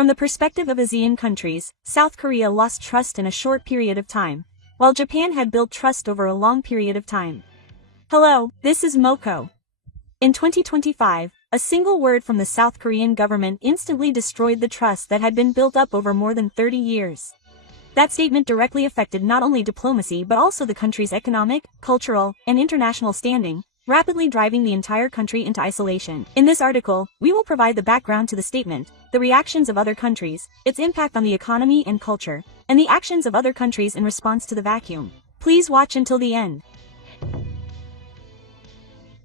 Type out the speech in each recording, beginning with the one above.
From the perspective of ASEAN countries, South Korea lost trust in a short period of time, while Japan had built trust over a long period of time. Hello, this is Moko. In 2025, a single word from the South Korean government instantly destroyed the trust that had been built up over more than 30 years. That statement directly affected not only diplomacy but also the country's economic, cultural, and international standing, rapidly driving the entire country into isolation. In this article, we will provide the background to the statement, the reactions of other countries, its impact on the economy and culture, and the actions of other countries in response to the vacuum. Please watch until the end.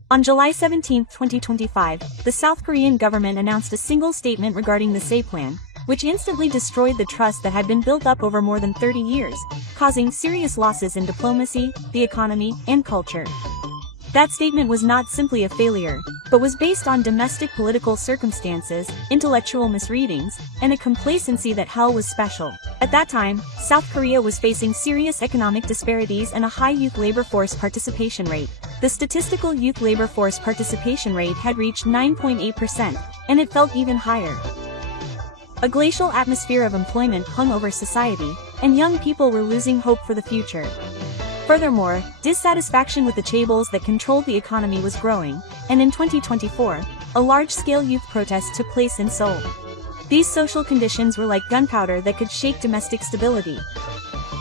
On July 17, 2025, the South Korean government announced a single statement regarding the SAE plan, which instantly destroyed the trust that had been built up over more than 30 years, causing serious losses in diplomacy, the economy, and culture. That statement was not simply a failure, but was based on domestic political circumstances, intellectual misreadings, and a complacency that hell was special. At that time, South Korea was facing serious economic disparities and a high youth labor force participation rate. The statistical youth labor force participation rate had reached 9.8%, and it felt even higher. A glacial atmosphere of employment hung over society, and young people were losing hope for the future. Furthermore, dissatisfaction with the chaebols that controlled the economy was growing, and in 2024, a large-scale youth protest took place in Seoul. These social conditions were like gunpowder that could shake domestic stability.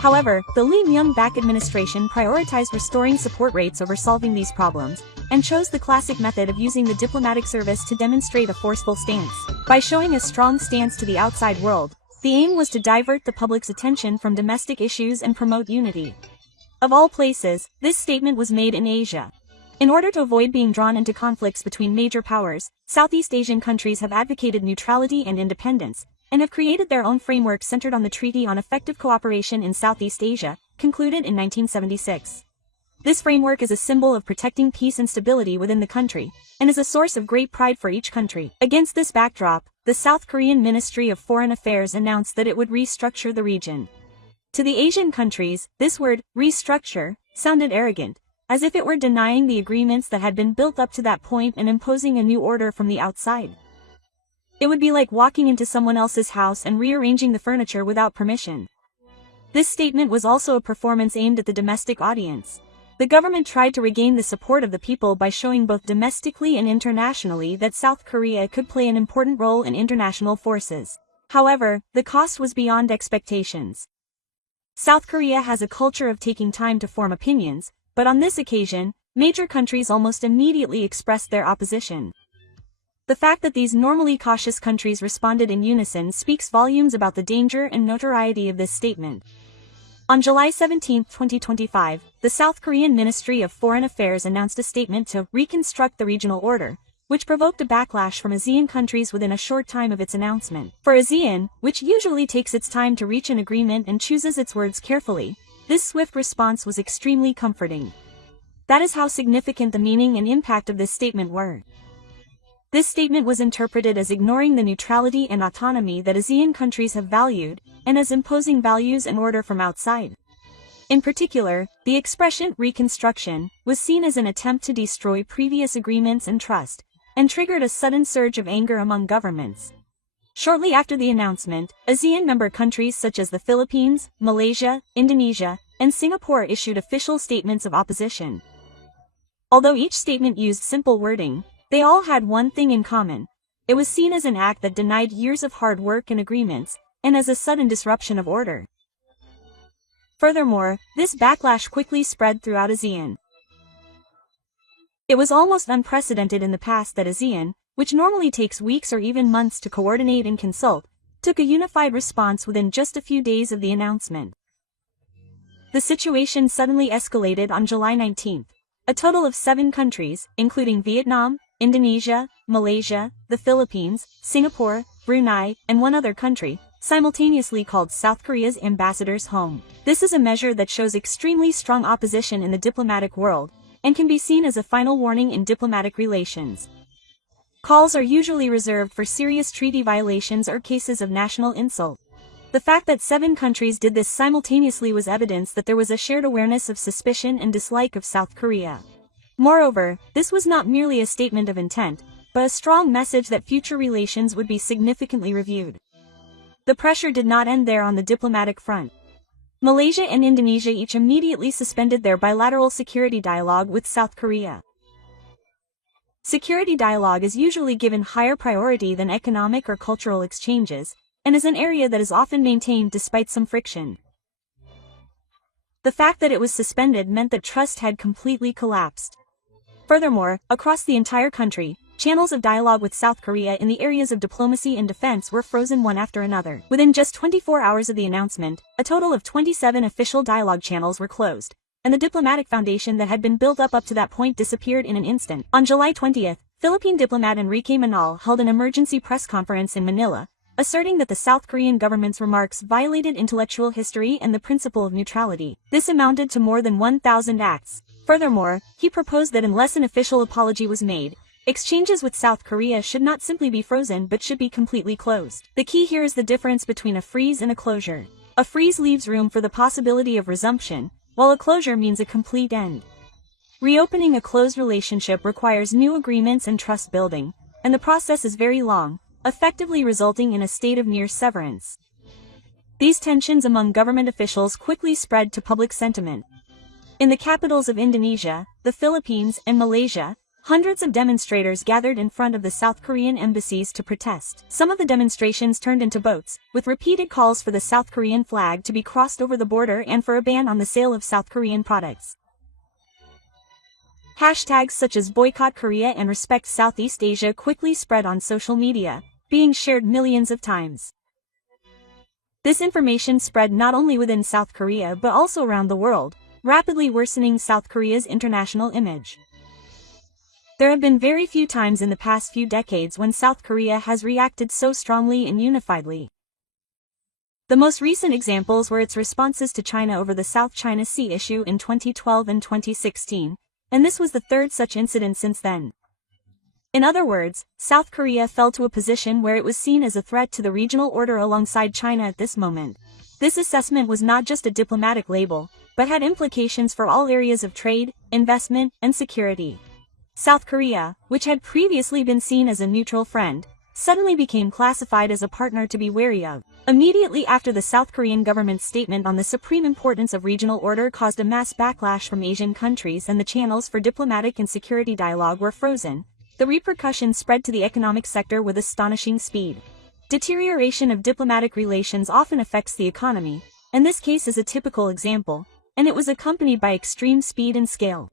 However, the Lee Myung-bak administration prioritized restoring support rates over solving these problems, and chose the classic method of using the diplomatic service to demonstrate a forceful stance. By showing a strong stance to the outside world, the aim was to divert the public's attention from domestic issues and promote unity. Of all places, this statement was made in Asia. In order to avoid being drawn into conflicts between major powers, Southeast Asian countries have advocated neutrality and independence, and have created their own framework centered on the Treaty on Effective Cooperation in Southeast Asia, concluded in 1976. This framework is a symbol of protecting peace and stability within the country, and is a source of great pride for each country. Against this backdrop, the South Korean Ministry of Foreign Affairs announced that it would restructure the region. To the Asian countries, this word, restructure, sounded arrogant, as if it were denying the agreements that had been built up to that point and imposing a new order from the outside. It would be like walking into someone else's house and rearranging the furniture without permission. This statement was also a performance aimed at the domestic audience. The government tried to regain the support of the people by showing both domestically and internationally that South Korea could play an important role in international forces. However, the cost was beyond expectations. South Korea has a culture of taking time to form opinions, but on this occasion, major countries almost immediately expressed their opposition. The fact that these normally cautious countries responded in unison speaks volumes about the danger and notoriety of this statement. On July 17, 2025, the South Korean Ministry of Foreign Affairs announced a statement to reconstruct the regional order, which provoked a backlash from ASEAN countries within a short time of its announcement. For ASEAN, which usually takes its time to reach an agreement and chooses its words carefully, this swift response was extremely comforting. That is how significant the meaning and impact of this statement were. This statement was interpreted as ignoring the neutrality and autonomy that ASEAN countries have valued, and as imposing values and order from outside. In particular, the expression reconstruction was seen as an attempt to destroy previous agreements and trust, and triggered a sudden surge of anger among governments. Shortly after the announcement, ASEAN member countries such as the Philippines, Malaysia, Indonesia, and Singapore issued official statements of opposition. Although each statement used simple wording, they all had one thing in common. It was seen as an act that denied years of hard work and agreements, and as a sudden disruption of order. Furthermore, this backlash quickly spread throughout ASEAN. It was almost unprecedented in the past that ASEAN, which normally takes weeks or even months to coordinate and consult, took a unified response within just a few days of the announcement. The situation suddenly escalated on July 19. A total of 7 countries, including Vietnam, Indonesia, Malaysia, the Philippines, Singapore, Brunei, and one other country, simultaneously called South Korea's ambassadors home. This is a measure that shows extremely strong opposition in the diplomatic world, and can be seen as a final warning in diplomatic relations. Calls are usually reserved for serious treaty violations or cases of national insult. The fact that 7 countries did this simultaneously was evidence that there was a shared awareness of suspicion and dislike of South Korea. Moreover, this was not merely a statement of intent, but a strong message that future relations would be significantly reviewed. The pressure did not end there on the diplomatic front. Malaysia and Indonesia each immediately suspended their bilateral security dialogue with South Korea. Security dialogue is usually given higher priority than economic or cultural exchanges, and is an area that is often maintained despite some friction. The fact that it was suspended meant that trust had completely collapsed. Furthermore, across the entire country, channels of dialogue with South Korea in the areas of diplomacy and defense were frozen one after another. Within just 24 hours of the announcement, a total of 27 official dialogue channels were closed, and the diplomatic foundation that had been built up to that point disappeared in an instant. On July 20th, Philippine diplomat Enrique Manal held an emergency press conference in Manila, asserting that the South Korean government's remarks violated intellectual history and the principle of neutrality. This amounted to more than 1,000 acts. Furthermore, he proposed that unless an official apology was made, exchanges with South Korea should not simply be frozen but should be completely closed. The key here is the difference between a freeze and a closure. A freeze leaves room for the possibility of resumption, while a closure means a complete end. Reopening a closed relationship requires new agreements and trust building, and the process is very long, effectively resulting in a state of near severance. These tensions among government officials quickly spread to public sentiment. In the capitals of Indonesia, the Philippines, and Malaysia, hundreds of demonstrators gathered in front of the South Korean embassies to protest. Some of the demonstrations turned into boats, with repeated calls for the South Korean flag to be crossed over the border and for a ban on the sale of South Korean products. Hashtags such as Boycott Korea and Respect Southeast Asia quickly spread on social media, being shared millions of times. This information spread not only within South Korea but also around the world, rapidly worsening South Korea's international image. There have been very few times in the past few decades when South Korea has reacted so strongly and unifiedly. The most recent examples were its responses to China over the South China Sea issue in 2012 and 2016, and this was the third such incident since then. In other words, South Korea fell to a position where it was seen as a threat to the regional order alongside China at this moment. This assessment was not just a diplomatic label, but had implications for all areas of trade, investment, and security. South Korea, which had previously been seen as a neutral friend, suddenly became classified as a partner to be wary of. Immediately after the South Korean government's statement on the supreme importance of regional order caused a mass backlash from Asian countries and the channels for diplomatic and security dialogue were frozen, the repercussions spread to the economic sector with astonishing speed. Deterioration of diplomatic relations often affects the economy, and this case is a typical example, and it was accompanied by extreme speed and scale.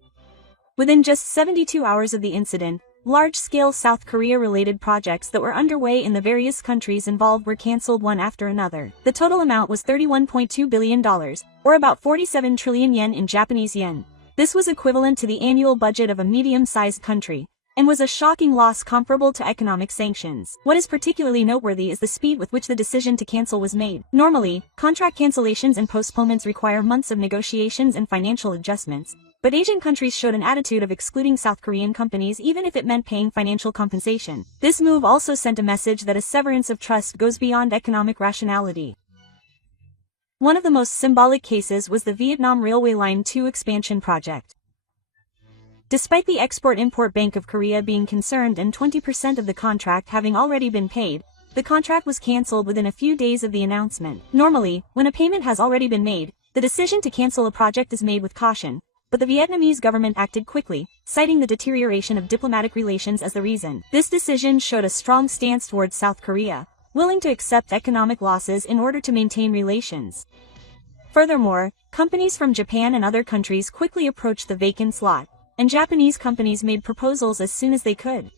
Within just 72 hours of the incident, large-scale South Korea-related projects that were underway in the various countries involved were cancelled one after another. The total amount was $31.2 billion, or about 47 trillion yen in Japanese yen. This was equivalent to the annual budget of a medium-sized country, and was a shocking loss comparable to economic sanctions. What is particularly noteworthy is the speed with which the decision to cancel was made. Normally, contract cancellations and postponements require months of negotiations and financial adjustments, but Asian countries showed an attitude of excluding South Korean companies even if it meant paying financial compensation. This move also sent a message that a severance of trust goes beyond economic rationality. One of the most symbolic cases was the Vietnam Railway Line 2 expansion project. Despite the Export-Import Bank of Korea being concerned and 20% of the contract having already been paid, the contract was cancelled within a few days of the announcement. Normally, when a payment has already been made, the decision to cancel a project is made with caution, but the Vietnamese government acted quickly, citing the deterioration of diplomatic relations as the reason. This decision showed a strong stance towards South Korea, willing to accept economic losses in order to maintain relations. Furthermore, companies from Japan and other countries quickly approached the vacant slot, and Japanese companies made proposals as soon as they could.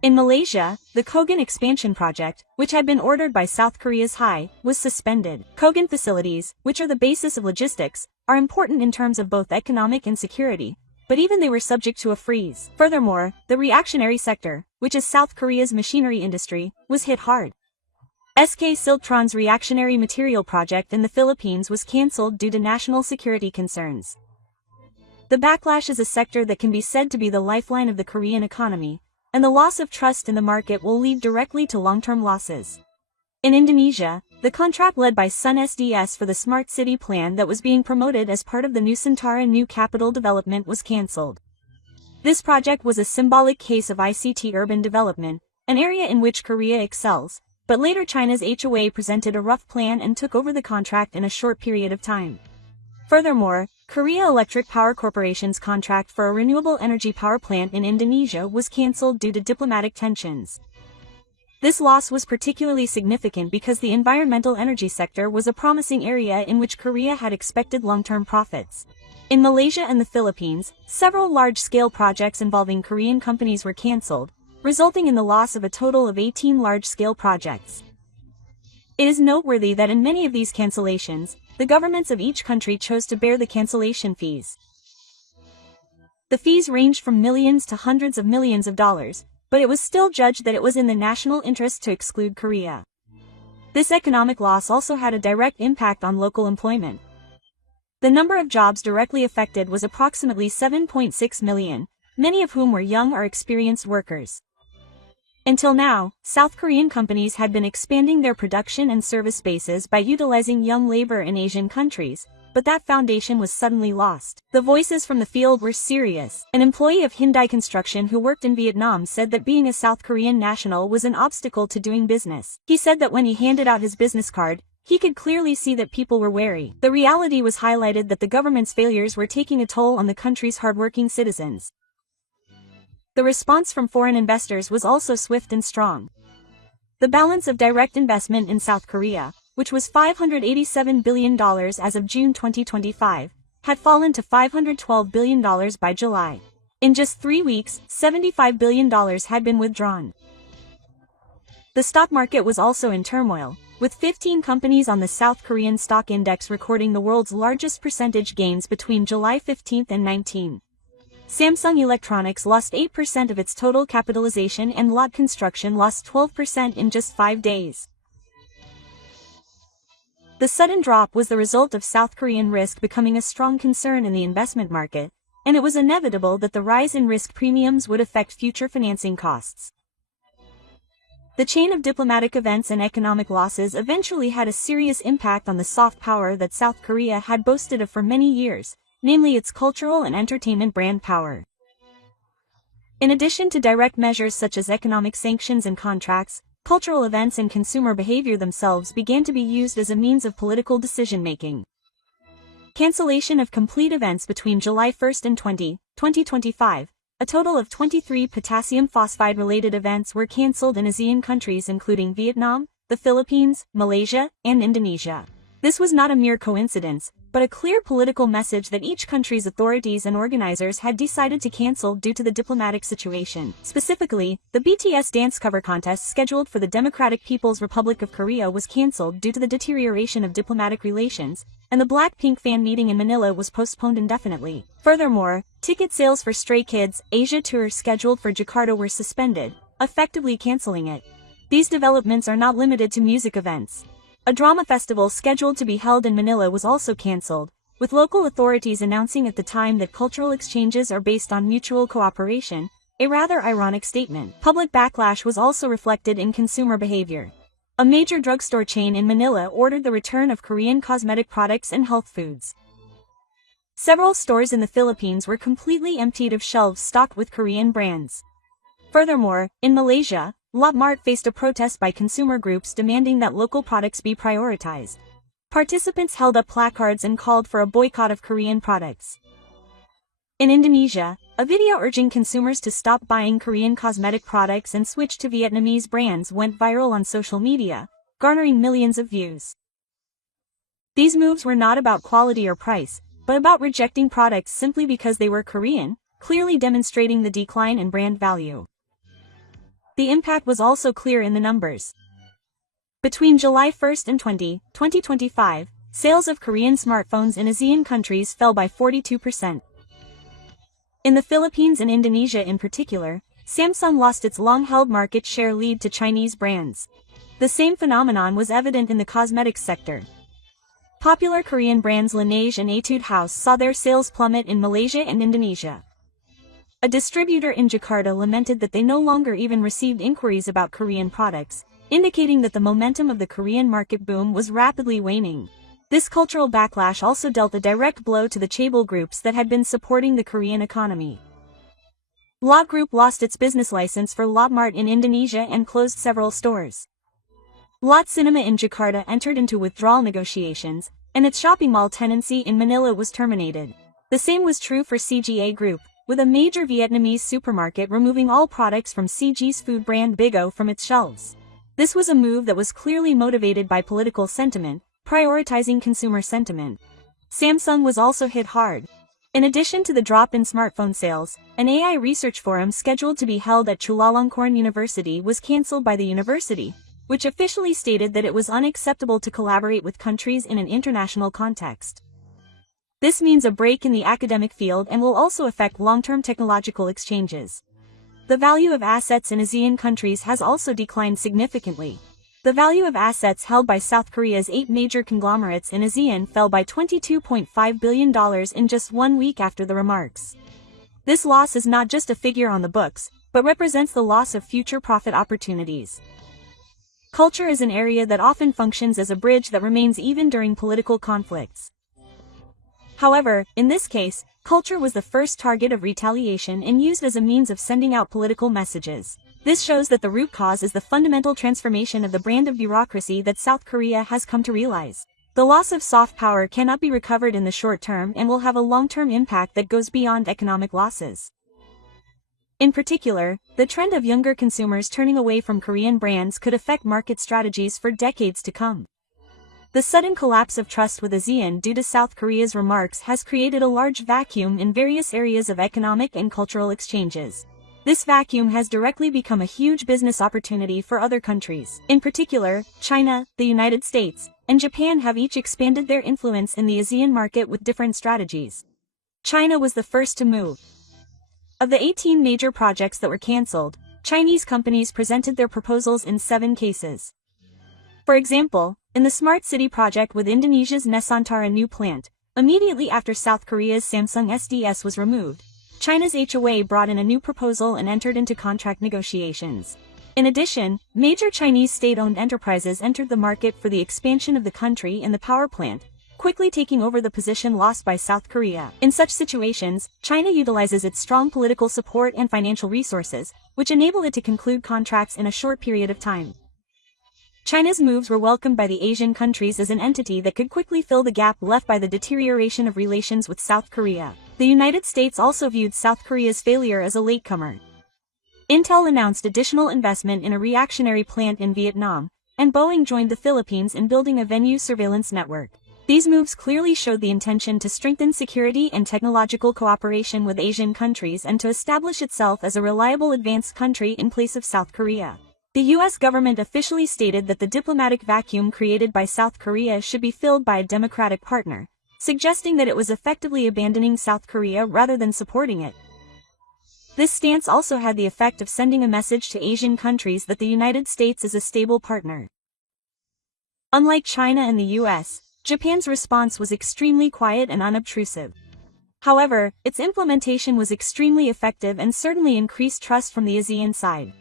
In Malaysia, the Kogan expansion project, which had been ordered by South Korea's HAI, was suspended. Kogan facilities, which are the basis of logistics, are important in terms of both economic and security, but even they were subject to a freeze. Furthermore, the reactionary sector, which is South Korea's machinery industry, was hit hard. SK Siltron's reactionary material project in the Philippines was cancelled due to national security concerns. The backlash is a sector that can be said to be the lifeline of the Korean economy, and the loss of trust in the market will lead directly to long-term losses. In Indonesia, the contract led by Sun SDS for the Smart City plan that was being promoted as part of the Nusantara New Capital Development was cancelled. This project was a symbolic case of ICT urban development, an area in which Korea excels, but later China's HOA presented a rough plan and took over the contract in a short period of time. Furthermore, Korea Electric Power Corporation's contract for a renewable energy power plant in Indonesia was cancelled due to diplomatic tensions. This loss was particularly significant because the environmental energy sector was a promising area in which Korea had expected long-term profits. In Malaysia and the Philippines, several large-scale projects involving Korean companies were cancelled, resulting in the loss of a total of 18 large-scale projects. It is noteworthy that in many of these cancellations, the governments of each country chose to bear the cancellation fees. The fees ranged from millions to hundreds of millions of dollars, but it was still judged that it was in the national interest to exclude Korea. This economic loss also had a direct impact on local employment. The number of jobs directly affected was approximately 7.6 million, many of whom were young or experienced workers. Until now, South Korean companies had been expanding their production and service bases by utilizing young labor in Asian countries, but that foundation was suddenly lost. The voices from the field were serious. An employee of Hyundai Construction who worked in Vietnam said that being a South Korean national was an obstacle to doing business. He said that when he handed out his business card, he could clearly see that people were wary. The reality was highlighted that the government's failures were taking a toll on the country's hardworking citizens. The response from foreign investors was also swift and strong. The balance of direct investment in South Korea, which was $587 billion as of June 2025, had fallen to $512 billion by July. In just 3 weeks, $75 billion had been withdrawn. The stock market was also in turmoil, with 15 companies on the South Korean stock index recording the world's largest percentage gains between July 15 and 19. Samsung Electronics lost 8% of its total capitalization and Lotte Construction lost 12% in just 5 days. The sudden drop was the result of South Korean risk becoming a strong concern in the investment market, and it was inevitable that the rise in risk premiums would affect future financing costs. The chain of diplomatic events and economic losses eventually had a serious impact on the soft power that South Korea had boasted of for many years, namely its cultural and entertainment brand power. In addition to direct measures such as economic sanctions and contracts, cultural events and consumer behavior themselves began to be used as a means of political decision-making. Cancellation of complete events between July 1 and 2025, a total of 23 potassium phosphide-related events were cancelled in ASEAN countries including Vietnam, the Philippines, Malaysia, and Indonesia. This was not a mere coincidence, but a clear political message that each country's authorities and organizers had decided to cancel due to the diplomatic situation. Specifically, the BTS dance cover contest scheduled for the Democratic People's Republic of Korea was cancelled due to the deterioration of diplomatic relations, and the Blackpink fan meeting in Manila was postponed indefinitely. Furthermore, ticket sales for Stray Kids' Asia tour scheduled for Jakarta were suspended, effectively cancelling it. These developments are not limited to music events. A drama festival scheduled to be held in Manila was also cancelled, with local authorities announcing at the time that cultural exchanges are based on mutual cooperation, a rather ironic statement. Public backlash was also reflected in consumer behavior. A major drugstore chain in Manila ordered the return of Korean cosmetic products and health foods. Several stores in the Philippines were completely emptied of shelves stocked with Korean brands. Furthermore, in Malaysia, Lotte Mart faced a protest by consumer groups demanding that local products be prioritized. Participants held up placards and called for a boycott of Korean products. In Indonesia, a video urging consumers to stop buying Korean cosmetic products and switch to Vietnamese brands went viral on social media, garnering millions of views. These moves were not about quality or price, but about rejecting products simply because they were Korean, clearly demonstrating the decline in brand value. The impact was also clear in the numbers. Between July 1 and 2025, sales of Korean smartphones in ASEAN countries fell by 42%. In the Philippines and Indonesia in particular, Samsung lost its long-held market share lead to Chinese brands. The same phenomenon was evident in the cosmetics sector. Popular Korean brands Laneige and Etude House saw their sales plummet in Malaysia and Indonesia. A distributor in Jakarta lamented that they no longer even received inquiries about Korean products, indicating that the momentum of the Korean market boom was rapidly waning. This cultural backlash also dealt a direct blow to the chaebol groups that had been supporting the Korean economy. Lotte Group lost its business license for Lotte Mart in Indonesia and closed several stores. Lot Cinema in Jakarta entered into withdrawal negotiations, and its shopping mall tenancy in Manila was terminated. The same was true for CGA Group, with a major Vietnamese supermarket removing all products from CG's food brand Bigo from its shelves. This was a move that was clearly motivated by political sentiment, prioritizing consumer sentiment. Samsung was also hit hard. In addition to the drop in smartphone sales, an AI research forum scheduled to be held at Chulalongkorn University was cancelled by the university, which officially stated that it was unacceptable to collaborate with countries in an international context. This means a break in the academic field and will also affect long-term technological exchanges. The value of assets in ASEAN countries has also declined significantly. The value of assets held by South Korea's 8 major conglomerates in ASEAN fell by $22.5 billion in just 1 week after the remarks. This loss is not just a figure on the books, but represents the loss of future profit opportunities. Culture is an area that often functions as a bridge that remains even during political conflicts. However, in this case, culture was the first target of retaliation and used as a means of sending out political messages. This shows that the root cause is the fundamental transformation of the brand of bureaucracy that South Korea has come to realize. The loss of soft power cannot be recovered in the short term and will have a long-term impact that goes beyond economic losses. In particular, the trend of younger consumers turning away from Korean brands could affect market strategies for decades to come. The sudden collapse of trust with ASEAN due to South Korea's remarks has created a large vacuum in various areas of economic and cultural exchanges. This vacuum has directly become a huge business opportunity for other countries. In particular, China, the United States, and Japan have each expanded their influence in the ASEAN market with different strategies. China was the first to move. Of the 18 major projects that were cancelled, Chinese companies presented their proposals in 7 cases. For example, in the Smart City project with Indonesia's Nusantara new plant, immediately after South Korea's Samsung SDS was removed, China's HOA brought in a new proposal and entered into contract negotiations. In addition, major Chinese state-owned enterprises entered the market for the expansion of the country in the power plant, quickly taking over the position lost by South Korea. In such situations, China utilizes its strong political support and financial resources, which enable it to conclude contracts in a short period of time. China's moves were welcomed by the Asian countries as an entity that could quickly fill the gap left by the deterioration of relations with South Korea. The United States also viewed South Korea's failure as a latecomer. Intel announced additional investment in a reactionary plant in Vietnam, and Boeing joined the Philippines in building a venue surveillance network. These moves clearly showed the intention to strengthen security and technological cooperation with Asian countries and to establish itself as a reliable advanced country in place of South Korea. The U.S. government officially stated that the diplomatic vacuum created by South Korea should be filled by a democratic partner, suggesting that it was effectively abandoning South Korea rather than supporting it. This stance also had the effect of sending a message to Asian countries that the United States is a stable partner. Unlike China and the U.S., Japan's response was extremely quiet and unobtrusive. However, its implementation was extremely effective and certainly increased trust from the ASEAN side.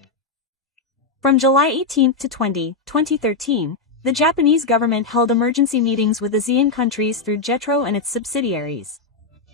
From July 18 to 2013, the Japanese government held emergency meetings with ASEAN countries through JETRO and its subsidiaries.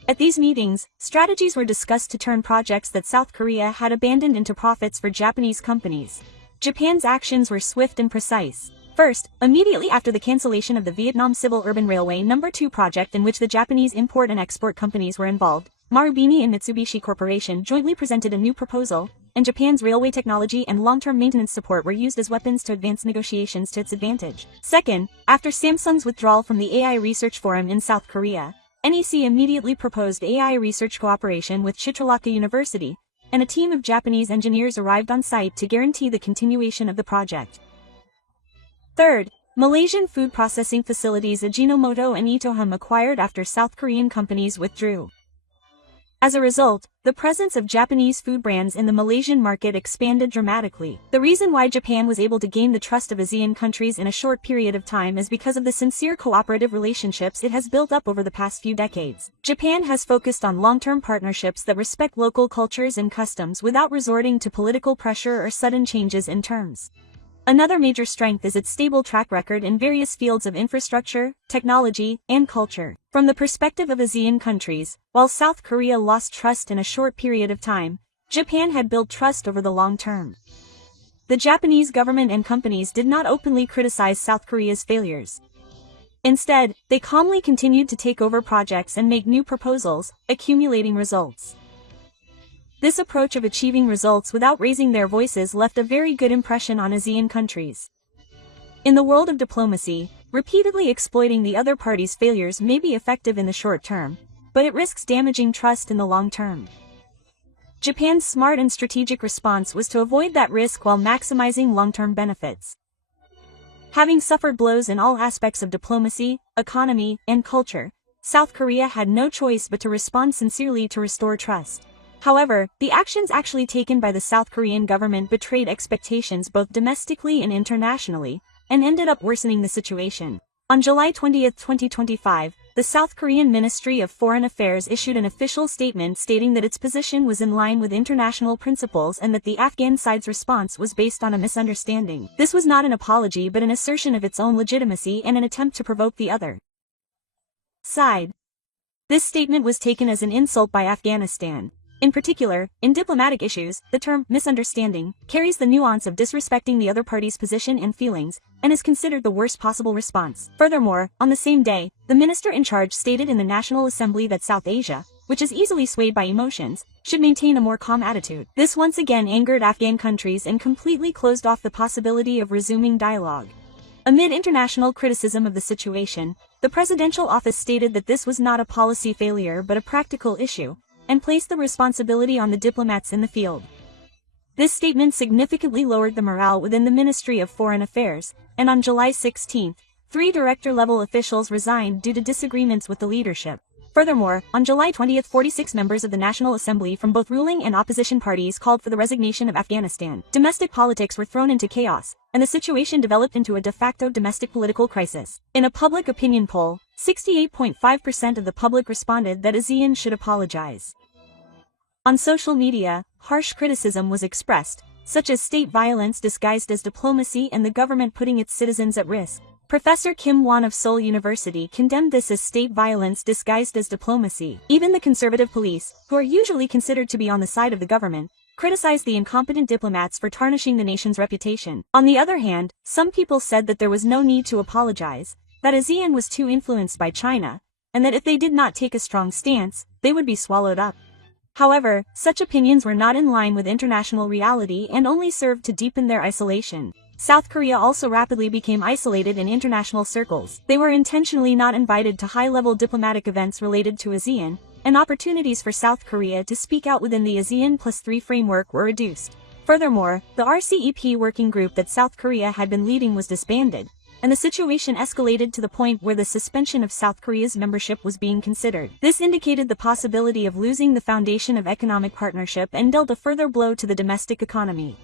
At these meetings, strategies were discussed to turn projects that South Korea had abandoned into profits for Japanese companies. Japan's actions were swift and precise. First, immediately after the cancellation of the Vietnam Civil Urban Railway No. 2 project in which the Japanese import and export companies were involved, Marubeni and Mitsubishi Corporation jointly presented a new proposal, and Japan's railway technology and long-term maintenance support were used as weapons to advance negotiations to its advantage. Second, after Samsung's withdrawal from the AI Research Forum in South Korea, NEC immediately proposed AI research cooperation with Chitralaka University, and a team of Japanese engineers arrived on site to guarantee the continuation of the project. Third, Malaysian food processing facilities Ajinomoto and Itoham acquired after South Korean companies withdrew. As a result, the presence of Japanese food brands in the Malaysian market expanded dramatically. The reason why Japan was able to gain the trust of ASEAN countries in a short period of time is because of the sincere cooperative relationships it has built up over the past few decades. Japan has focused on long-term partnerships that respect local cultures and customs without resorting to political pressure or sudden changes in terms. Another major strength is its stable track record in various fields of infrastructure, technology, and culture. From the perspective of ASEAN countries, while South Korea lost trust in a short period of time, Japan had built trust over the long term. the Japanese government and companies did not openly criticize South Korea's failures. Instead, they calmly continued to take over projects and make new proposals, accumulating results. This approach of achieving results without raising their voices left a very good impression on ASEAN countries. In the world of diplomacy, repeatedly exploiting the other party's failures may be effective in the short term, but it risks damaging trust in the long term. Japan's smart and strategic response was to avoid that risk while maximizing long-term benefits. Having suffered blows in all aspects of diplomacy, economy, and culture, South Korea had no choice but to respond sincerely to restore trust. However, the actions actually taken by the South Korean government betrayed expectations both domestically and internationally, and ended up worsening the situation. On July 20, 2025, the South Korean Ministry of Foreign Affairs issued an official statement stating that its position was in line with international principles and that the Afghan side's response was based on a misunderstanding. This was not an apology but an assertion of its own legitimacy and an attempt to provoke the other side. This statement was taken as an insult by Afghanistan. In particular, in diplomatic issues, the term misunderstanding carries the nuance of disrespecting the other party's position and feelings, and is considered the worst possible response. Furthermore, on the same day, the minister in charge stated in the National Assembly that South Asia, which is easily swayed by emotions, should maintain a more calm attitude. This once again angered Afghan countries and completely closed off the possibility of resuming dialogue. Amid international criticism of the situation, the presidential office stated that this was not a policy failure but a practical issue, and placed the responsibility on the diplomats in the field. This statement significantly lowered the morale within the Ministry of Foreign Affairs, and on July 16, 3 director-level officials resigned due to disagreements with the leadership. Furthermore, on July 20, 46 members of the National Assembly from both ruling and opposition parties called for the resignation of Afghanistan. Domestic politics were thrown into chaos, and the situation developed into a de facto domestic political crisis. In a public opinion poll, 68.5% of the public responded that ASEAN should apologize. On social media, harsh criticism was expressed, such as state violence disguised as diplomacy and the government putting its citizens at risk. Professor Kim Won of Seoul University condemned this as state violence disguised as diplomacy. Even the conservative police, who are usually considered to be on the side of the government, criticized the incompetent diplomats for tarnishing the nation's reputation. On the other hand, some people said that there was no need to apologize, that ASEAN was too influenced by China, and that if they did not take a strong stance, they would be swallowed up. However, such opinions were not in line with international reality and only served to deepen their isolation. South Korea also rapidly became isolated in international circles. They were intentionally not invited to high-level diplomatic events related to ASEAN, and opportunities for South Korea to speak out within the ASEAN+3 framework were reduced. Furthermore, the RCEP working group that South Korea had been leading was disbanded, and the situation escalated to the point where the suspension of South Korea's membership was being considered. This indicated the possibility of losing the foundation of economic partnership and dealt a further blow to the domestic economy.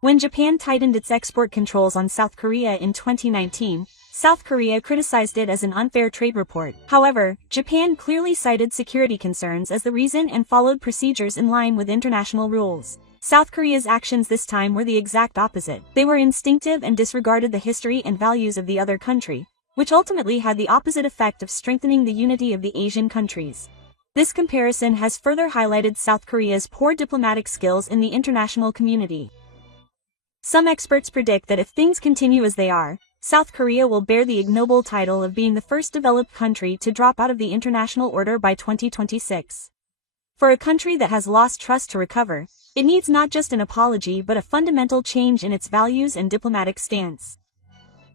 When Japan tightened its export controls on South Korea in 2019, South Korea criticized it as an unfair trade report. However, Japan clearly cited security concerns as the reason and followed procedures in line with international rules. South Korea's actions this time were the exact opposite. They were instinctive and disregarded the history and values of the other country, which ultimately had the opposite effect of strengthening the unity of the Asian countries. This comparison has further highlighted South Korea's poor diplomatic skills in the international community. Some experts predict that if things continue as they are, South Korea will bear the ignoble title of being the first developed country to drop out of the international order by 2026. For a country that has lost trust to recover, it needs not just an apology but a fundamental change in its values and diplomatic stance.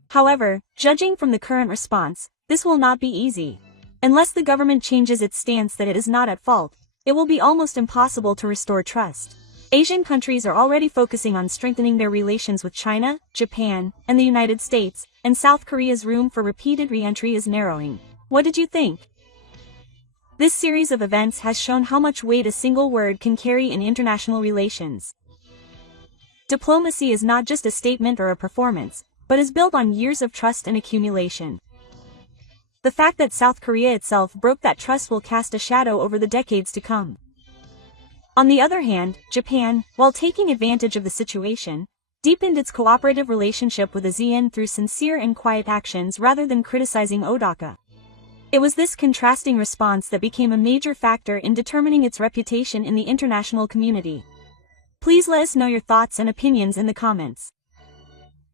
However, judging from the current response, this will not be easy. Unless the government changes its stance that it is not at fault, it will be almost impossible to restore trust. Asian countries are already focusing on strengthening their relations with China, Japan, and the United States, and South Korea's room for repeated re-entry is narrowing. What did you think? This series of events has shown how much weight a single word can carry in international relations. Diplomacy is not just a statement or a performance, but is built on years of trust and accumulation. The fact that South Korea itself broke that trust will cast a shadow over the decades to come. On the other hand, Japan, while taking advantage of the situation, deepened its cooperative relationship with ASEAN through sincere and quiet actions rather than criticizing Osaka. It was this contrasting response that became a major factor in determining its reputation in the international community. Please let us know your thoughts and opinions in the comments.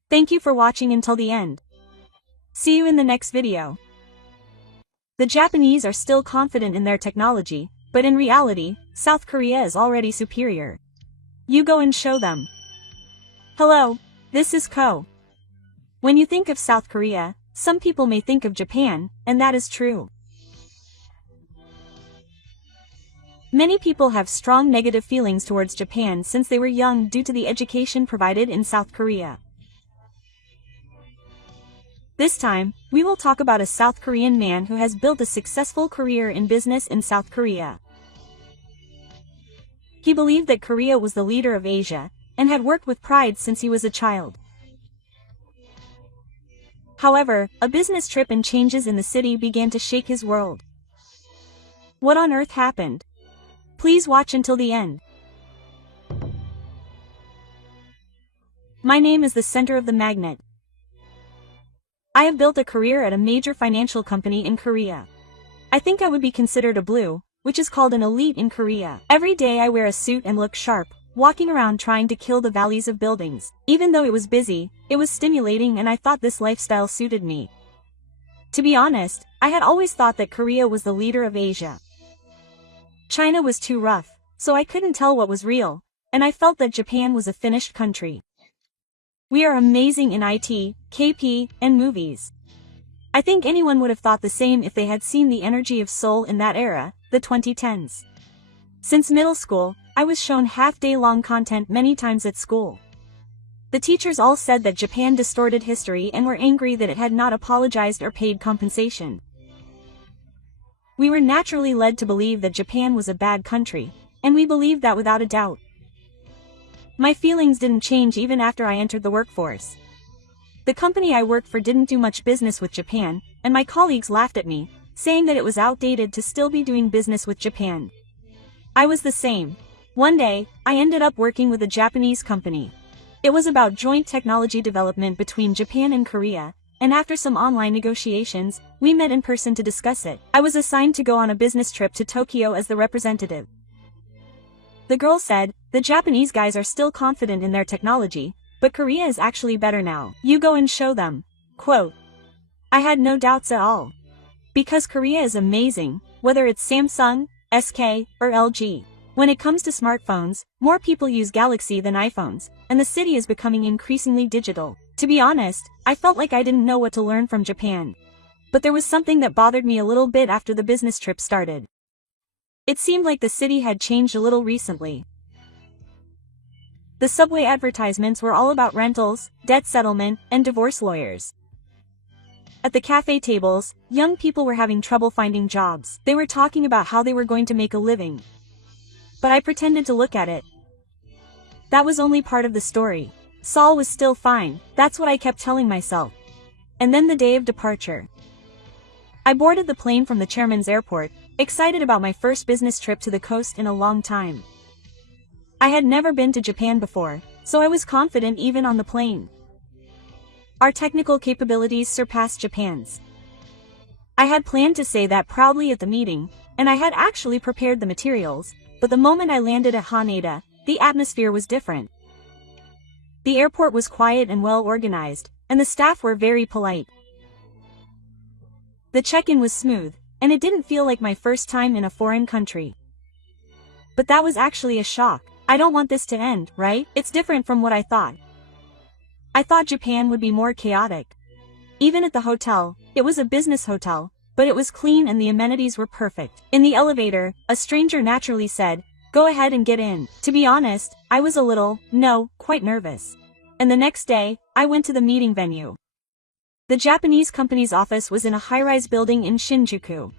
Thank you for watching until the end. See you in the next video. The Japanese are still confident in their technology, but in reality, South Korea is already superior. You go and show them. Hello, this is Ko. When you think of South Korea, some people may think of Japan, and that is true. Many people have strong negative feelings towards Japan since they were young due to the education provided in South Korea. This time, we will talk about a South Korean man who has built a successful career in business in South Korea. He believed that Korea was the leader of Asia, and had worked with pride since he was a child. However, a business trip and changes in the city began to shake his world. What on earth happened? Please watch until the end. My name is the center of the magnet. I have built a career at a major financial company in Korea. I think I would be considered a blue, which is called an elite in Korea. Every day I wear a suit and look sharp, walking around trying to kill the valleys of buildings. Even though it was busy, it was stimulating and I thought this lifestyle suited me. To be honest, I had always thought that Korea was the leader of Asia. China was too rough, so I couldn't tell what was real, and I felt that Japan was a finished country. We are amazing in IT, KP, and movies. I think anyone would have thought the same if they had seen the energy of Seoul in that era, the 2010s. Since middle school, I was shown half-day-long content many times at school. The teachers all said that Japan distorted history and were angry that it had not apologized or paid compensation. We were naturally led to believe that Japan was a bad country, and we believed that without a doubt. My feelings didn't change even after I entered the workforce. The company I worked for didn't do much business with Japan, and my colleagues laughed at me, saying that it was outdated to still be doing business with Japan. I was the same. One day, I ended up working with a Japanese company. It was about joint technology development between Japan and Korea, and after some online negotiations, we met in person to discuss it. I was assigned to go on a business trip to Tokyo as the representative. The girl said, "The Japanese guys are still confident in their technology, but Korea is actually better now. You go and show them." Quote. I had no doubts at all. Because Korea is amazing, whether it's Samsung, SK, or LG. When it comes to smartphones, more people use Galaxy than iPhones, and the city is becoming increasingly digital. To be honest, I felt like I didn't know what to learn from Japan. But there was something that bothered me a little bit after the business trip started. It seemed like the city had changed a little recently. The subway advertisements were all about rentals, debt settlement, and divorce lawyers. At the cafe tables, young people were having trouble finding jobs. They were talking about how they were going to make a living. But I pretended to look at it. That was only part of the story. Seoul was still fine, that's what I kept telling myself. And then the day of departure. I boarded the plane from the chairman's airport, excited about my first business trip to the coast in a long time. I had never been to Japan before, so I was confident even on the plane. Our technical capabilities surpassed Japan's. I had planned to say that proudly at the meeting, and I had actually prepared the materials, but the moment I landed at Haneda, the atmosphere was different. The airport was quiet and well organized, and the staff were very polite. The check-in was smooth, and it didn't feel like my first time in a foreign country. But that was actually a shock. I don't want this to end, right? It's different from what I thought. I thought Japan would be more chaotic. Even at the hotel, it was a business hotel, but it was clean and the amenities were perfect. In the elevator, a stranger naturally said, "Go ahead and get in." To be honest, I was a little, quite nervous. And the next day, I went to the meeting venue. The Japanese company's office was in a high-rise building in Shinjuku.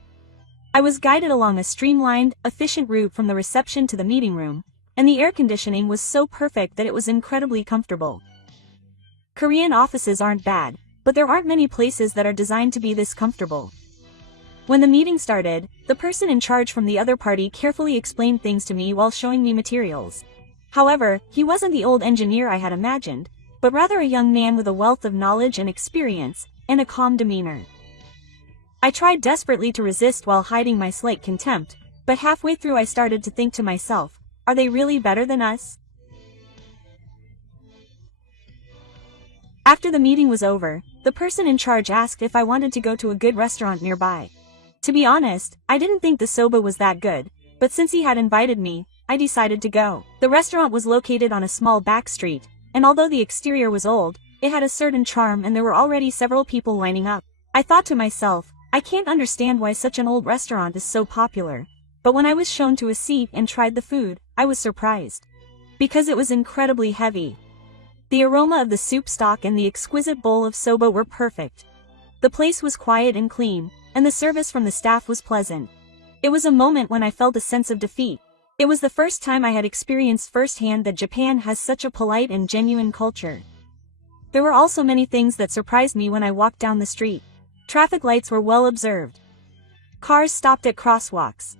I was guided along a streamlined, efficient route from the reception to the meeting room, and the air conditioning was so perfect that it was incredibly comfortable. Korean offices aren't bad, but there aren't many places that are designed to be this comfortable. When the meeting started, the person in charge from the other party carefully explained things to me while showing me materials. However, he wasn't the old engineer I had imagined, but rather a young man with a wealth of knowledge and experience, and a calm demeanor. I tried desperately to resist while hiding my slight contempt, but halfway through I started to think to myself, are they really better than us? After the meeting was over, the person in charge asked if I wanted to go to a good restaurant nearby. To be honest, I didn't think the soba was that good, but since he had invited me, I decided to go. The restaurant was located on a small back street, and although the exterior was old, it had a certain charm and there were already several people lining up. I thought to myself, I can't understand why such an old restaurant is so popular. But when I was shown to a seat and tried the food, I was surprised. Because it was incredibly heavy. The aroma of the soup stock and the exquisite bowl of soba were perfect. The place was quiet and clean, and the service from the staff was pleasant. It was a moment when I felt a sense of defeat. It was the first time I had experienced firsthand that Japan has such a polite and genuine culture. There were also many things that surprised me when I walked down the street. Traffic lights were well observed. Cars stopped at crosswalks.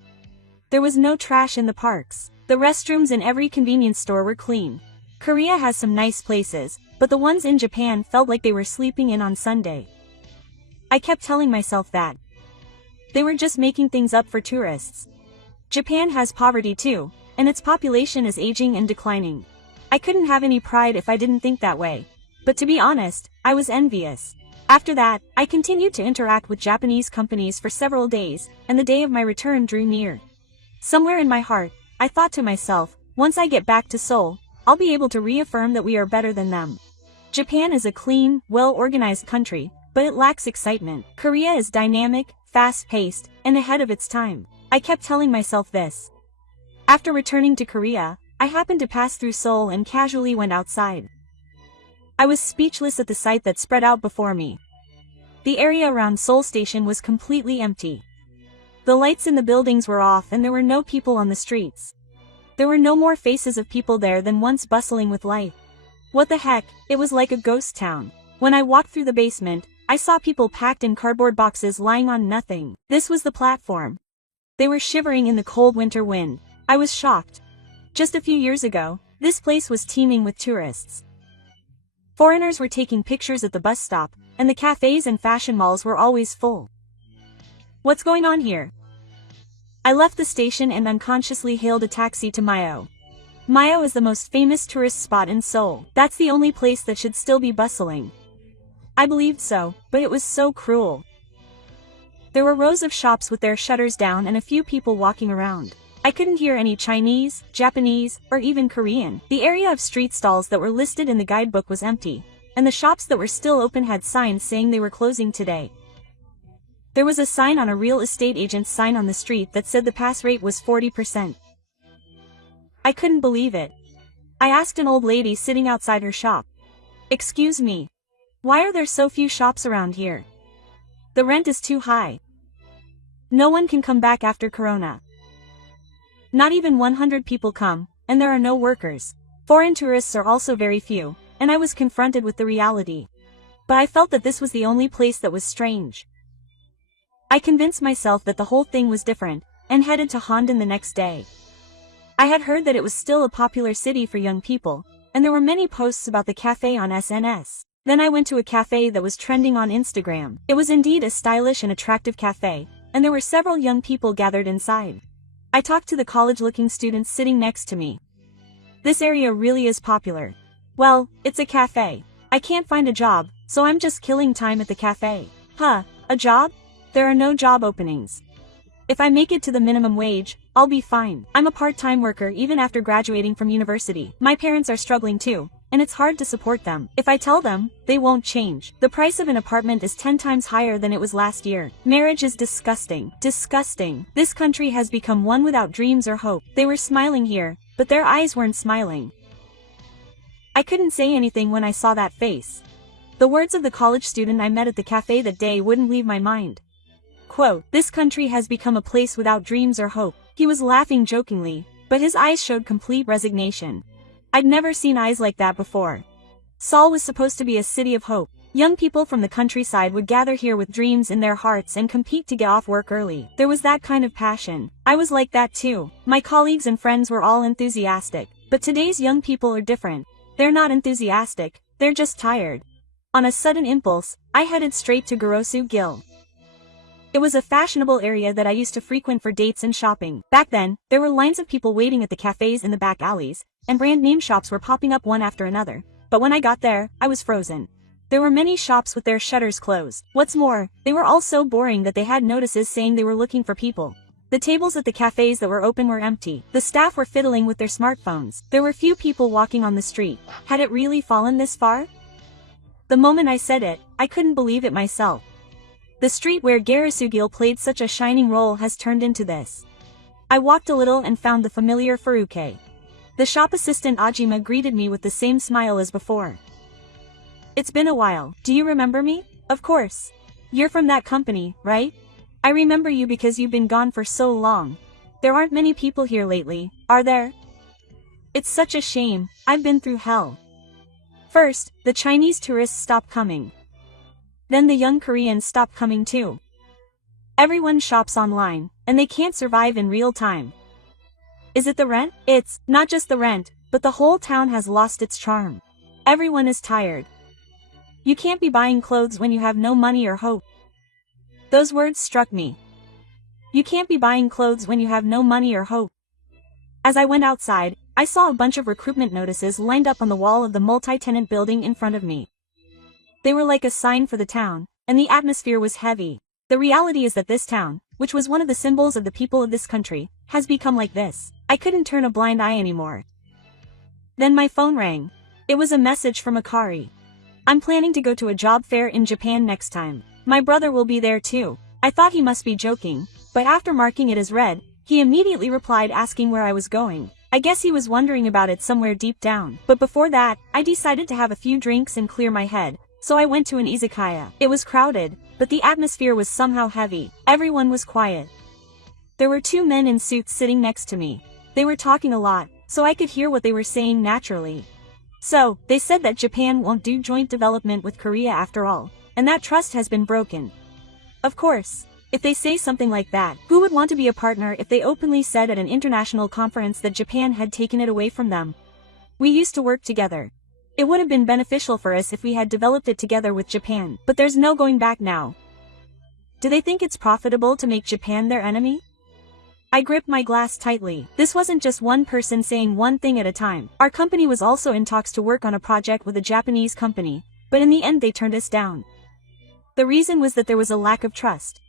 There was no trash in the parks. The restrooms in every convenience store were clean. Korea has some nice places, but the ones in Japan felt like they were sleeping in on Sunday. I kept telling myself that they were just making things up for tourists. Japan has poverty too, and its population is aging and declining. I couldn't have any pride if I didn't think that way. But to be honest, I was envious. After that, I continued to interact with Japanese companies for several days, and the day of my return drew near. Somewhere in my heart, I thought to myself, once I get back to Seoul, I'll be able to reaffirm that we are better than them. Japan is a clean, well-organized country, but it lacks excitement. Korea is dynamic, fast-paced, and ahead of its time. I kept telling myself this. After returning to Korea, I happened to pass through Seoul and casually went outside. I was speechless at the sight that spread out before me. The area around Seoul Station was completely empty. The lights in the buildings were off and there were no people on the streets. There were no more faces of people there than once bustling with life. What the heck, it was like a ghost town. When I walked through the basement, I saw people packed in cardboard boxes lying on nothing. This was the platform. They were shivering in the cold winter wind. I was shocked. Just a few years ago, this place was teeming with tourists. Foreigners were taking pictures at the bus stop, and the cafes and fashion malls were always full. What's going on here? I left the station and unconsciously hailed a taxi to Myo. Myo is the most famous tourist spot in Seoul. That's the only place that should still be bustling. I believed so, but it was so cruel. There were rows of shops with their shutters down and a few people walking around. I couldn't hear any Chinese, Japanese, or even Korean. The area of street stalls that were listed in the guidebook was empty, and the shops that were still open had signs saying they were closing today. There was a sign on a real estate agent's sign on the street that said the pass rate was 40%. I couldn't believe it. I asked an old lady sitting outside her shop. Excuse me. Why are there so few shops around here? The rent is too high. No one can come back after Corona. Not even 100 people come, and there are no workers. Foreign tourists are also very few, and I was confronted with the reality. But I felt that this was the only place that was strange. I convinced myself that the whole thing was different, and headed to Hondon the next day. I had heard that it was still a popular city for young people, and there were many posts about the cafe on SNS. Then I went to a cafe that was trending on Instagram. It was indeed a stylish and attractive cafe, and there were several young people gathered inside. I talked to the college-looking students sitting next to me. This area really is popular. Well, it's a cafe. I can't find a job, so I'm just killing time at the cafe. Huh, a job? There are no job openings. If I make it to the minimum wage, I'll be fine. I'm a part-time worker even after graduating from university. My parents are struggling too, and it's hard to support them. If I tell them, they won't change. The price of an apartment is 10 times higher than it was last year. Marriage is disgusting. Disgusting. This country has become one without dreams or hope. They were smiling here, but their eyes weren't smiling. I couldn't say anything when I saw that face. The words of the college student I met at the cafe that day wouldn't leave my mind. Quote, "This country has become a place without dreams or hope." He was laughing jokingly, but his eyes showed complete resignation. I'd never seen eyes like that before. Seoul was supposed to be a city of hope. Young people from the countryside would gather here with dreams in their hearts and compete to get off work early. There was that kind of passion. I was like that too. My colleagues and friends were all enthusiastic, but today's young people are different. They're not enthusiastic, they're just tired. On a sudden impulse, I headed straight to Gorosu-gil. It was a fashionable area that I used to frequent for dates and shopping. Back then, there were lines of people waiting at the cafes in the back alleys, and brand name shops were popping up one after another. But when I got there, I was frozen. There were many shops with their shutters closed. What's more, they were all so boring that they had notices saying they were looking for people. The tables at the cafes that were open were empty. The staff were fiddling with their smartphones. There were few people walking on the street. Had it really fallen this far? The moment I said it, I couldn't believe it myself. The street where Garasugil played such a shining role has turned into this. I walked a little and found the familiar Faruque. The shop assistant Ajima greeted me with the same smile as before. It's been a while. Do you remember me? Of course. You're from that company, right? I remember you because you've been gone for so long. There aren't many people here lately, are there? It's such a shame. I've been through hell. First, the Chinese tourists stopped coming. Then the young Koreans stopped coming too. Everyone shops online, and they can't survive in real time. Is it the rent? It's not just the rent, but the whole town has lost its charm. Everyone is tired. You can't be buying clothes when you have no money or hope. Those words struck me. You can't be buying clothes when you have no money or hope. As I went outside, I saw a bunch of recruitment notices lined up on the wall of the multi-tenant building in front of me. They were like a sign for the town, and the atmosphere was heavy. The reality is that this town, which was one of the symbols of the people of this country, has become like this. I couldn't turn a blind eye anymore. Then my phone rang. It was a message from Akari. I'm planning to go to a job fair in Japan next time. My brother will be there too. I thought he must be joking, but after marking it as read, he immediately replied asking where I was going. I guess he was wondering about it somewhere deep down. But before that, I decided to have a few drinks and clear my head, so I went to an izakaya. It was crowded, but the atmosphere was somehow heavy. Everyone was quiet. There were two men in suits sitting next to me. They were talking a lot, so I could hear what they were saying naturally. So, they said that Japan won't do joint development with Korea after all, and that trust has been broken. Of course, if they say something like that, who would want to be a partner if they openly said at an international conference that Japan had taken it away from them? We used to work together. It would have been beneficial for us if we had developed it together with Japan, but there's no going back now. Do they think it's profitable to make Japan their enemy? I gripped my glass tightly. This wasn't just one person saying one thing at a time. Our company was also in talks to work on a project with a Japanese company, but in the end they turned us down. The reason was that there was a lack of trust.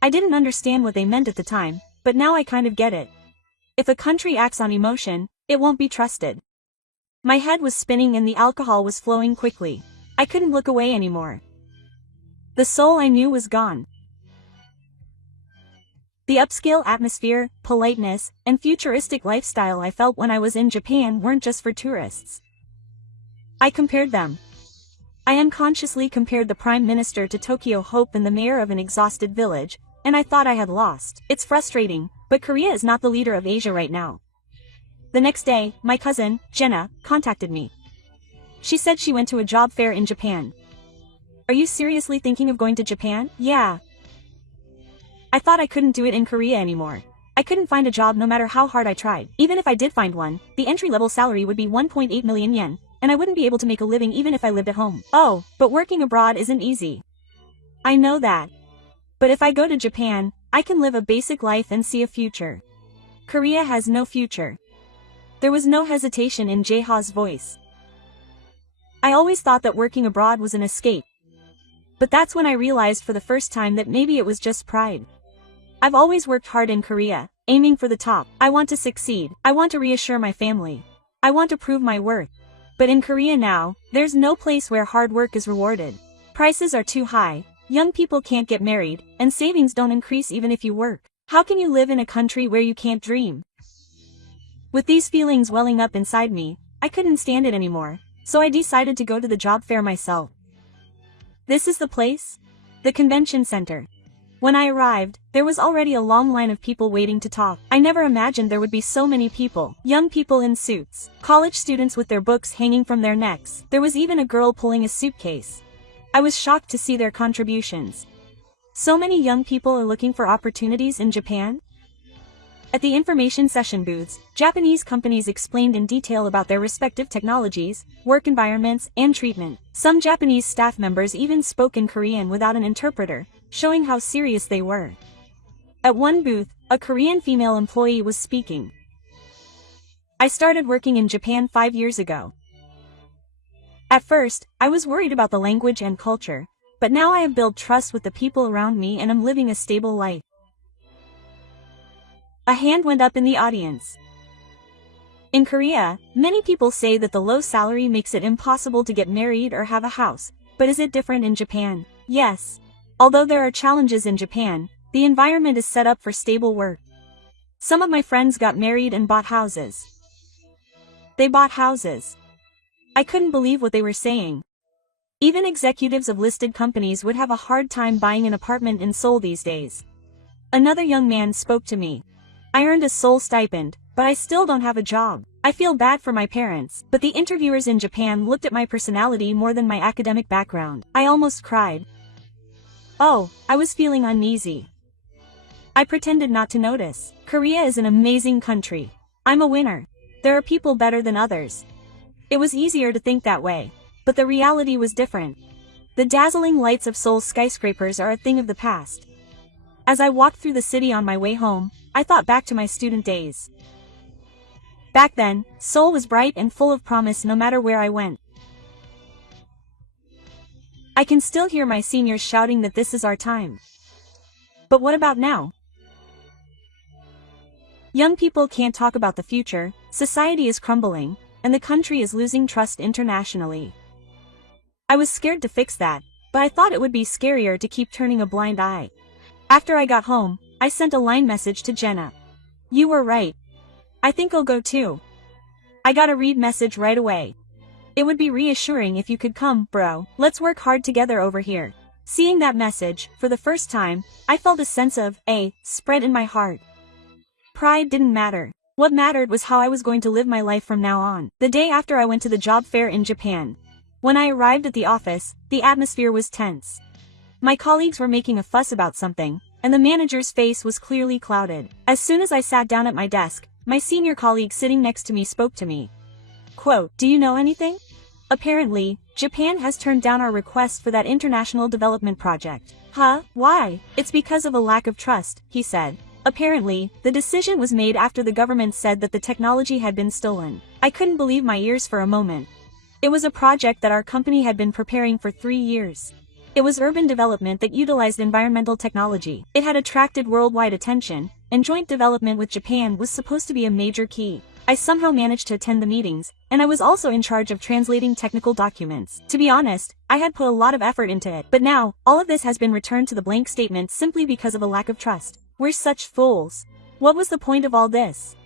I didn't understand what they meant at the time, but now I kind of get it. If a country acts on emotion, it won't be trusted. My head was spinning and the alcohol was flowing quickly. I couldn't look away anymore. The soul I knew was gone. The upscale atmosphere, politeness, and futuristic lifestyle I felt when I was in Japan weren't just for tourists. I compared them. I unconsciously compared the Prime Minister to Tokyo Hope and the mayor of an exhausted village, and I thought I had lost. It's frustrating, but Korea is not the leader of Asia right now. The next day, my cousin, Jenna, contacted me. She said she went to a job fair in Japan. Are you seriously thinking of going to Japan? Yeah. I thought I couldn't do it in Korea anymore. I couldn't find a job no matter how hard I tried. Even if I did find one, the entry-level salary would be 1.8 million yen, and I wouldn't be able to make a living even if I lived at home. Oh, but working abroad isn't easy. I know that. But if I go to Japan, I can live a basic life and see a future. Korea has no future. There was no hesitation in Jaeha's voice. I always thought that working abroad was an escape. But that's when I realized for the first time that maybe it was just pride. I've always worked hard in Korea, aiming for the top. I want to succeed. I want to reassure my family. I want to prove my worth. But in Korea now, there's no place where hard work is rewarded. Prices are too high, young people can't get married, and savings don't increase even if you work. How can you live in a country where you can't dream? With these feelings welling up inside me, I couldn't stand it anymore, so I decided to go to the job fair myself. This is the place? The convention center. When I arrived, there was already a long line of people waiting to talk. I never imagined there would be so many people. Young people in suits, college students with their books hanging from their necks. There was even a girl pulling a suitcase. I was shocked to see their contributions. So many young people are looking for opportunities in Japan? At the information session booths, Japanese companies explained in detail about their respective technologies, work environments, and treatment. Some Japanese staff members even spoke in Korean without an interpreter, showing how serious they were. At one booth, a Korean female employee was speaking. I started working in Japan 5 years ago. At first, I was worried about the language and culture, but now I have built trust with the people around me and am living a stable life. A hand went up in the audience. In Korea, many people say that the low salary makes it impossible to get married or have a house, but is it different in Japan? Yes. Although there are challenges in Japan, the environment is set up for stable work. Some of my friends got married and bought houses. They bought houses. I couldn't believe what they were saying. Even executives of listed companies would have a hard time buying an apartment in Seoul these days. Another young man spoke to me. I earned a Seoul stipend, but I still don't have a job. I feel bad for my parents, but the interviewers in Japan looked at my personality more than my academic background. I almost cried. Oh, I was feeling uneasy. I pretended not to notice. Korea is an amazing country. I'm a winner. There are people better than others. It was easier to think that way. But the reality was different. The dazzling lights of Seoul's skyscrapers are a thing of the past. As I walked through the city on my way home, I thought back to my student days. Back then, Seoul was bright and full of promise no matter where I went. I can still hear my seniors shouting that this is our time. But what about now? Young people can't talk about the future, society is crumbling, and the country is losing trust internationally. I was scared to fix that, but I thought it would be scarier to keep turning a blind eye. After I got home, I sent a line message to Jenna. You were right. I think I'll go too. I got a read message right away. It would be reassuring if you could come, bro. Let's work hard together over here. Seeing that message, for the first time, I felt a sense of, spread in my heart. Pride didn't matter. What mattered was how I was going to live my life from now on. The day after I went to the job fair in Japan. When I arrived at the office, the atmosphere was tense. My colleagues were making a fuss about something, and the manager's face was clearly clouded. As soon as I sat down at my desk, my senior colleague sitting next to me spoke to me. Quote, do you know anything? Apparently, Japan has turned down our request for that international development project. Huh? Why? It's because of a lack of trust, he said. Apparently, the decision was made after the government said that the technology had been stolen. I couldn't believe my ears for a moment. It was a project that our company had been preparing for 3 years. It was urban development that utilized environmental technology. It had attracted worldwide attention, and joint development with Japan was supposed to be a major key. I somehow managed to attend the meetings, and I was also in charge of translating technical documents. To be honest, I had put a lot of effort into it. But now, all of this has been returned to the blank statement simply because of a lack of trust. We're such fools. What was the point of all this?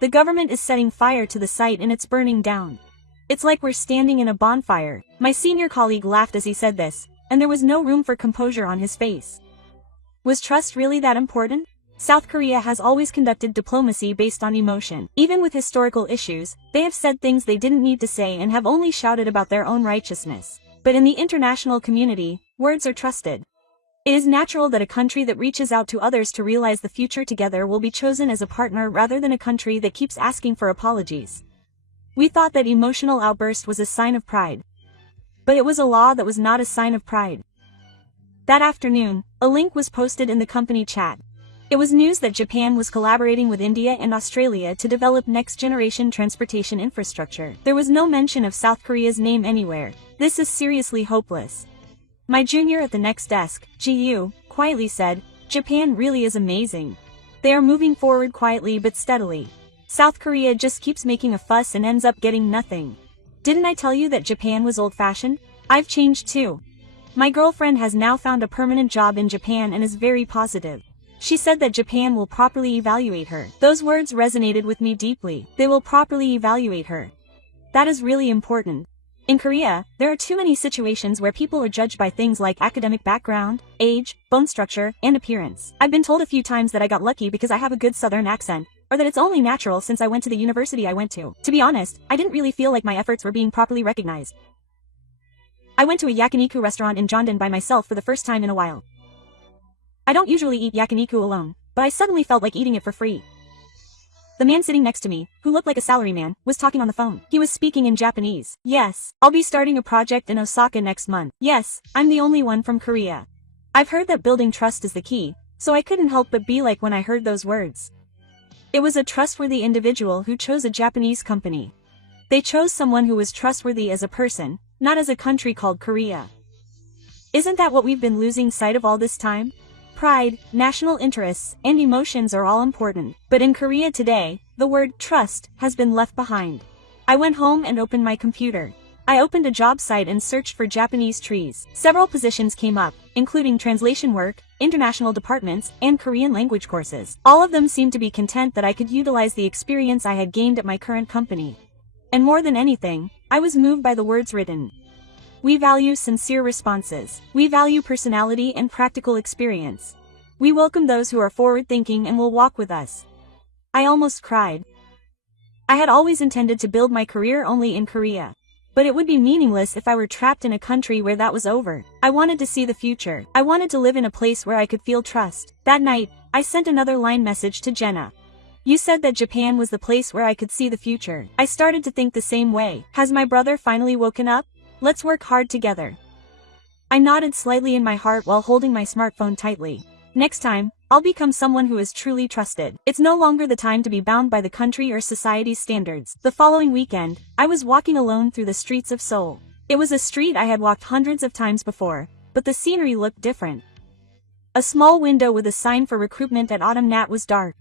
The government is setting fire to the site and it's burning down. It's like we're standing in a bonfire. My senior colleague laughed as he said this, and there was no room for composure on his face. Was trust really that important? South Korea has always conducted diplomacy based on emotion. Even with historical issues, they have said things they didn't need to say and have only shouted about their own righteousness. But in the international community, words are trusted. It is natural that a country that reaches out to others to realize the future together will be chosen as a partner rather than a country that keeps asking for apologies. We thought that emotional outburst was a sign of pride. But it was a law that was not a sign of pride. That afternoon, a link was posted in the company chat. It was news that Japan was collaborating with India and Australia to develop next-generation transportation infrastructure. There was no mention of South Korea's name anywhere. This is seriously hopeless. My junior at the next desk, Ji-yu, quietly said, Japan really is amazing. They are moving forward quietly but steadily. South Korea just keeps making a fuss and ends up getting nothing. Didn't I tell you that Japan was old-fashioned? I've changed too. My girlfriend has now found a permanent job in Japan and is very positive. She said that Japan will properly evaluate her. Those words resonated with me deeply. They will properly evaluate her. That is really important. In Korea, there are too many situations where people are judged by things like academic background, age, bone structure, and appearance. I've been told a few times that I got lucky because I have a good southern accent, or that it's only natural since I went to the university I went to. To be honest, I didn't really feel like my efforts were being properly recognized. I went to a yakiniku restaurant in Jondon by myself for the first time in a while. I don't usually eat yakiniku alone, but I suddenly felt like eating it for free. The man sitting next to me, who looked like a salaryman, was talking on the phone. He was speaking in Japanese. Yes, I'll be starting a project in Osaka next month. Yes, I'm the only one from Korea. I've heard that building trust is the key, so I couldn't help but be like when I heard those words. It was a trustworthy individual who chose a Japanese company. They chose someone who was trustworthy as a person, not as a country called Korea. Isn't that what we've been losing sight of all this time? Pride, national interests, and emotions are all important, but in Korea today, the word trust has been left behind. I went home and opened my computer. I opened a job site and searched for Japanese trees. Several positions came up, including translation work, international departments, and Korean language courses. All of them seemed to be content that I could utilize the experience I had gained at my current company. And more than anything, I was moved by the words written. We value sincere responses. We value personality and practical experience. We welcome those who are forward-thinking and will walk with us. I almost cried. I had always intended to build my career only in Korea. But it would be meaningless if I were trapped in a country where that was over. I wanted to see the future. I wanted to live in a place where I could feel trust. That night, I sent another line message to Jenna. You said that Japan was the place where I could see the future. I started to think the same way. Has my brother finally woken up? Let's work hard together. I nodded slightly in my heart while holding my smartphone tightly. Next time, I'll become someone who is truly trusted. It's no longer the time to be bound by the country or society's standards. The following weekend, I was walking alone through the streets of Seoul. It was a street I had walked hundreds of times before, but the scenery looked different. A small window with a sign for recruitment at Autumn Nat was dark.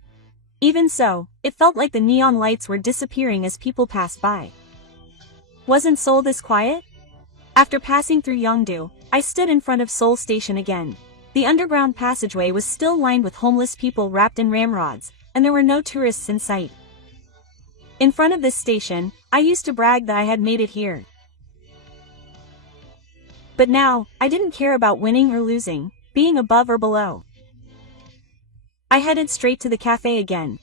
Even so, it felt like the neon lights were disappearing as people passed by. Wasn't Seoul this quiet? After passing through Yongdo, I stood in front of Seoul Station again. The underground passageway was still lined with homeless people wrapped in ramrods, and there were no tourists in sight. In front of this station, I used to brag that I had made it here. But now, I didn't care about winning or losing, being above or below. I headed straight to the cafe again.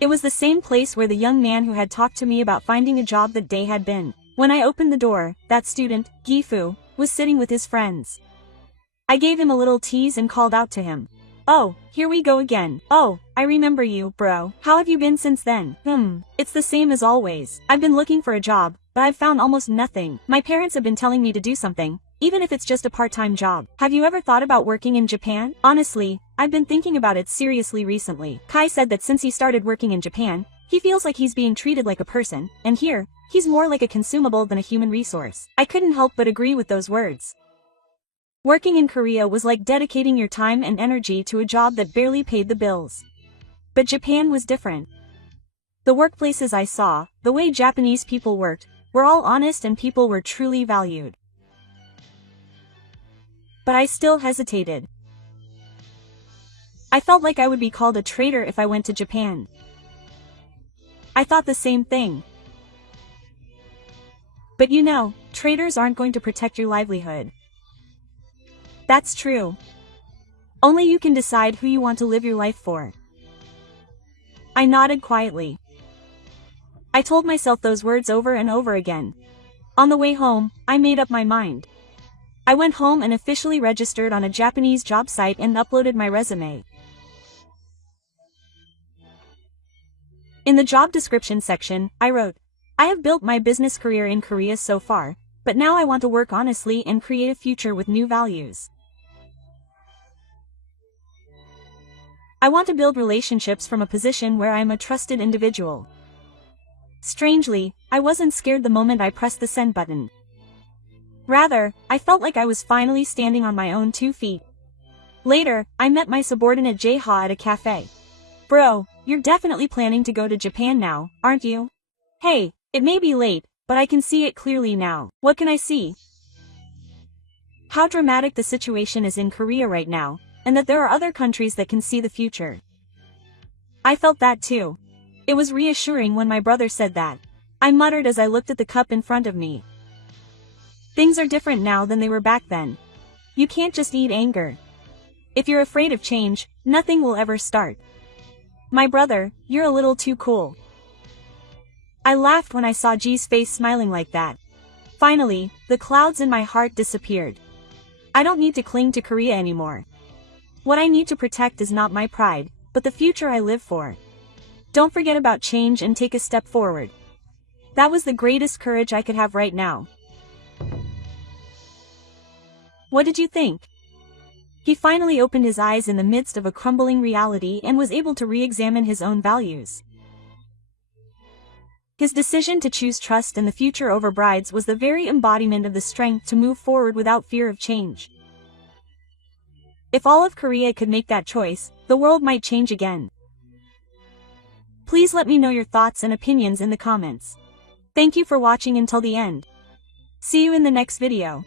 It was the same place where the young man who had talked to me about finding a job that day had been. When I opened the door, that student, Gifu, was sitting with his friends. I gave him a little tease and called out to him. Oh, here we go again. Oh, I remember you, bro. How have you been since then? It's the same as always. I've been looking for a job, but I've found almost nothing. My parents have been telling me to do something, even if it's just a part-time job. Have you ever thought about working in Japan? Honestly, I've been thinking about it seriously recently. Kai said that since he started working in Japan, he feels like he's being treated like a person, and here, he's more like a consumable than a human resource. I couldn't help but agree with those words. Working in Korea was like dedicating your time and energy to a job that barely paid the bills. But Japan was different. The workplaces I saw, the way Japanese people worked, were all honest and people were truly valued. But I still hesitated. I felt like I would be called a traitor if I went to Japan. I thought the same thing. But you know, traitors aren't going to protect your livelihood. That's true. Only you can decide who you want to live your life for. I nodded quietly. I told myself those words over and over again. On the way home, I made up my mind. I went home and officially registered on a Japanese job site and uploaded my resume. In the job description section, I wrote, I have built my business career in Korea so far, but now I want to work honestly and create a future with new values. I want to build relationships from a position where I am a trusted individual. Strangely, I wasn't scared the moment I pressed the send button. Rather, I felt like I was finally standing on my own 2 feet. Later, I met my subordinate Jae-ha at a cafe. Bro, you're definitely planning to go to Japan now, aren't you? Hey, it may be late, but I can see it clearly now. What can I see? How dramatic the situation is in Korea right now, and that there are other countries that can see the future. I felt that too. It was reassuring when my brother said that. I muttered as I looked at the cup in front of me. Things are different now than they were back then. You can't just eat anger. If you're afraid of change, nothing will ever start. My brother, you're a little too cool. I laughed when I saw Ji's face smiling like that. Finally, the clouds in my heart disappeared. I don't need to cling to Korea anymore. What I need to protect is not my pride, but the future I live for. Don't forget about change and take a step forward. That was the greatest courage I could have right now. What did you think? He finally opened his eyes in the midst of a crumbling reality and was able to re-examine his own values. His decision to choose trust and the future over brides was the very embodiment of the strength to move forward without fear of change. If all of Korea could make that choice, the world might change again. Please let me know your thoughts and opinions in the comments. Thank you for watching until the end. See you in the next video.